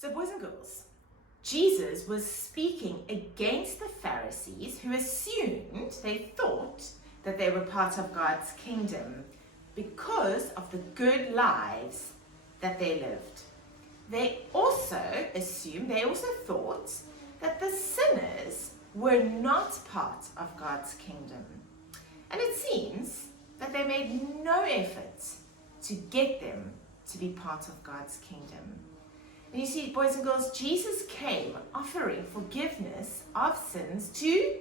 So boys and girls, Jesus was speaking against the Pharisees who they thought that they were part of God's kingdom because of the good lives that they lived. They also thought that the sinners were not part of God's kingdom. And it seems that they made no effort to get them to be part of God's kingdom. And you see, boys and girls, Jesus came offering forgiveness of sins to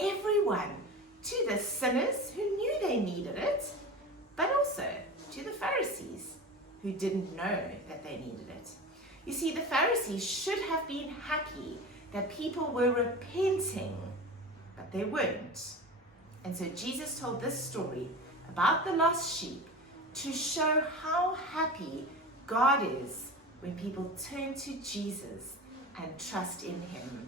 everyone, to the sinners who knew they needed it, but also to the Pharisees who didn't know that they needed it. You see, the Pharisees should have been happy that people were repenting, but they weren't. And so Jesus told this story about the lost sheep to show how happy God is when people turn to Jesus and trust in him.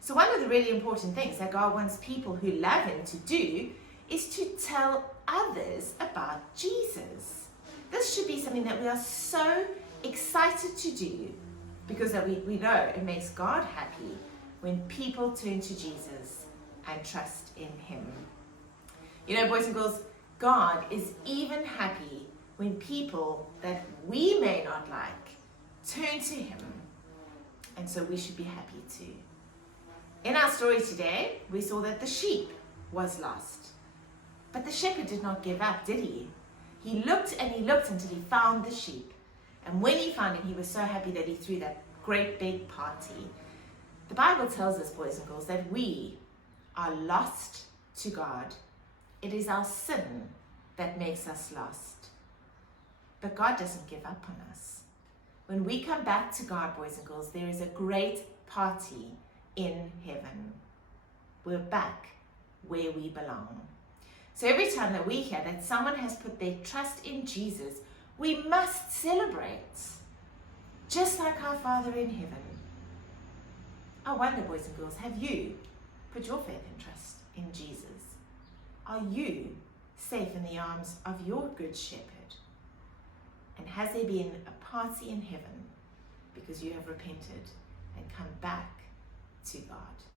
So one of the really important things that God wants people who love him to do is to tell others about Jesus. This should be something that we are so excited to do because that we know it makes God happy when people turn to Jesus and trust in him. You know, boys and girls, God is even happy when people that we may not like turn to him, and so we should be happy too. In our story today, we saw that the sheep was lost, but the shepherd did not give up, did he? He looked and he looked until he found the sheep, and when he found it, he was so happy that he threw that great big party. The Bible tells us, boys and girls, that we are lost to God. It is our sin that makes us lost, but God doesn't give up on us. When we come back to God, boys and girls, there is a great party in heaven. We're back where we belong. So every time that we hear that someone has put their trust in Jesus, we must celebrate, just like our Father in heaven. I wonder, boys and girls, have you put your faith and trust in Jesus? Are you safe in the arms of your good shepherd? And has there been a party in heaven because you have repented and come back to God?